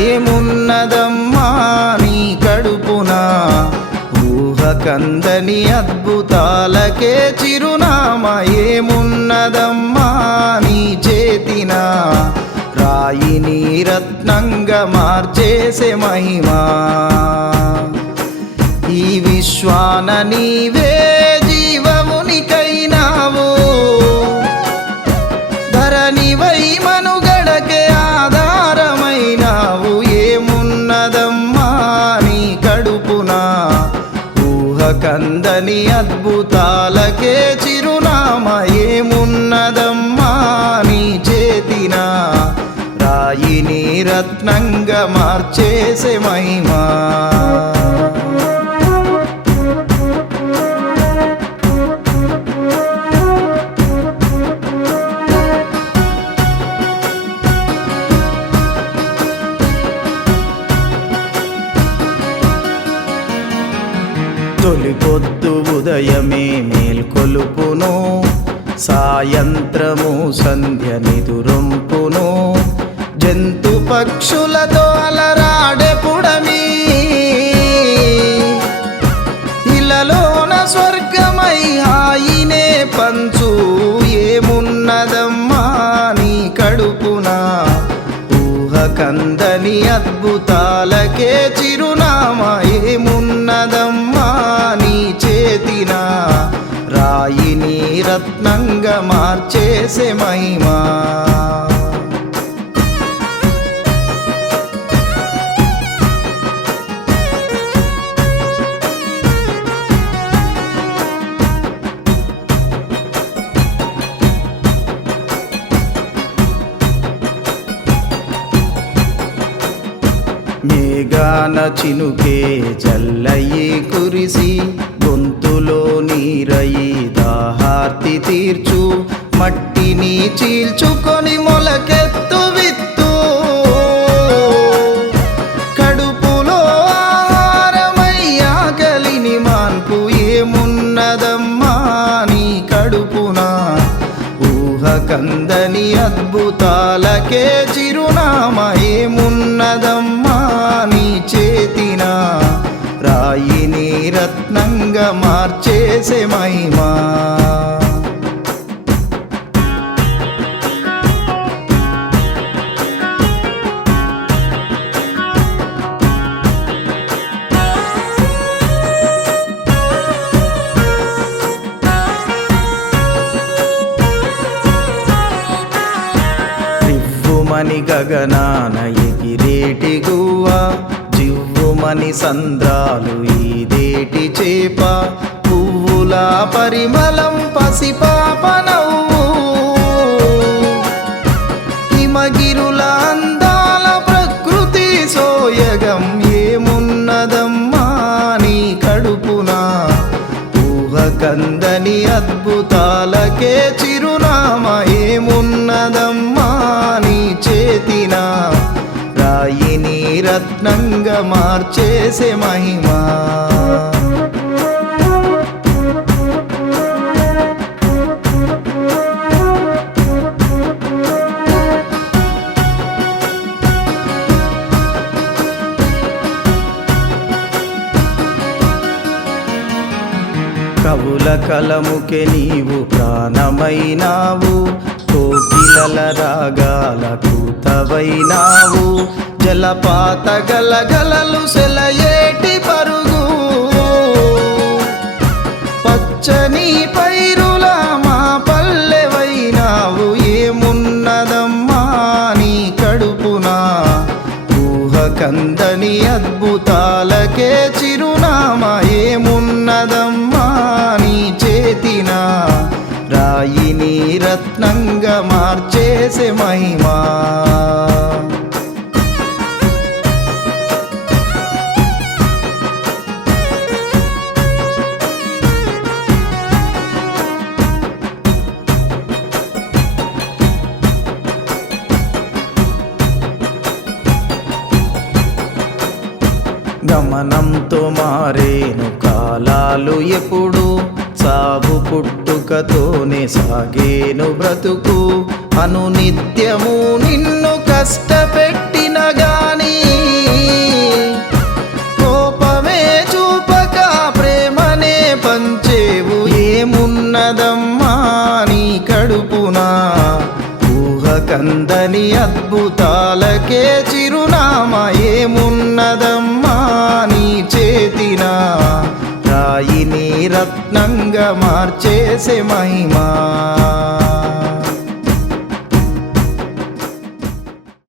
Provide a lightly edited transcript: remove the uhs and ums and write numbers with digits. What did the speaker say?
ఏమున్నదమ్మా నీ కడుపున, ఊహకందని అద్భుతాలకే చిరునామా. ఏమున్నదమ్మా నీ చేతిన, రాయిని రత్నంగా మార్చేసే మహిమా. ఈ విశ్వాన నీవే జీవమునికైనావు, ధరణివై మనుగడకే ఆధారమైనావు. ఏమున్నదమ్మా నీ కడుపున, ఊహకందని అద్భుతాలకే చిరునామా. ఏమున్నదమ్మా నీ చేతిన, రాయిని రత్నంగా మార్చేసే మహిమా. తొలి పొద్దు ఉదయమే మేల్కొలుపును, సాయంత్రము సంధ్య నిదురొంపును. జంతు పక్షులతో అలరాడే పుడమి, ఇలలోన స్వర్గమై హాయినే పంచు. ఏమున్నదమ్మా నీ కడుపున, ఊహకందని అద్భుతాలకే చిరునామా. ఏమున్నదమ్మా నీ చేతిన, రాయిని రత్నంగా మార్చేసే మహిమా. మేఘాన చినుకే జల్లయి కురిసి, గొంతులో నీరయి దాహార్తి తీర్చు. మట్టిని చీల్చుకొని మొలకెత్తు విత్తు, కడుపులో ఆహారమై ఆకలిని మాన్పు. ఏమున్నదమ్మా నీ కడుపున, ఊహకందని అద్భుతాలకే చిరునామా. ఏమున్నదమ్మా నీ చేతిన, రాయిని రత్నంగా మార్చేసే మహిమా. రివ్వుమని గగనాన ఎగిరేటి గువ్వ, జివ్వుమని సంద్రాలు ఈదేటి చేప. పువ్వుల పరిమళం పసిపాప నవ్వు, హిమగిరుల అందాల ప్రకృతి సోయగం. ఏమున్నదమ్మా నీ కడుపున, ఊహకందని అద్భుతాలకే చిరునామా. ఏమున్నదమ్మా నీ చేతిన, రాయిని రత్నంగా మార్చేసే మహిమా. కవుల కలముకే నీవు ప్రాణమైనావు, కోకిలల రాగాల కూతవైనావు. జలపాత గలగలలు సెలయేటి పరుగు, పచ్చని పైరుల మా పల్లెవైనావు. ఏమున్నదమ్మా నీ కడుపున, ఊహకందని అద్భుతాలకే చిరునామా. ఏమున్నదమ్మా నీ చేతిన, రాయిని రత్నంగా మార్చేసే మహిమా. గమనంతో మారేను కాలాలు ఎప్పుడు, సాగు పుట్టుకతోనే సాగేను బ్రతుకు. అనునిత్యము నిన్ను కష్టపెట్టిన గాని అందని అద్భుతాలకే చిరునామా ఏమున్నదమ్మా నీ చేతిన రాయిని రత్నంగా మార్చేసే మహిమా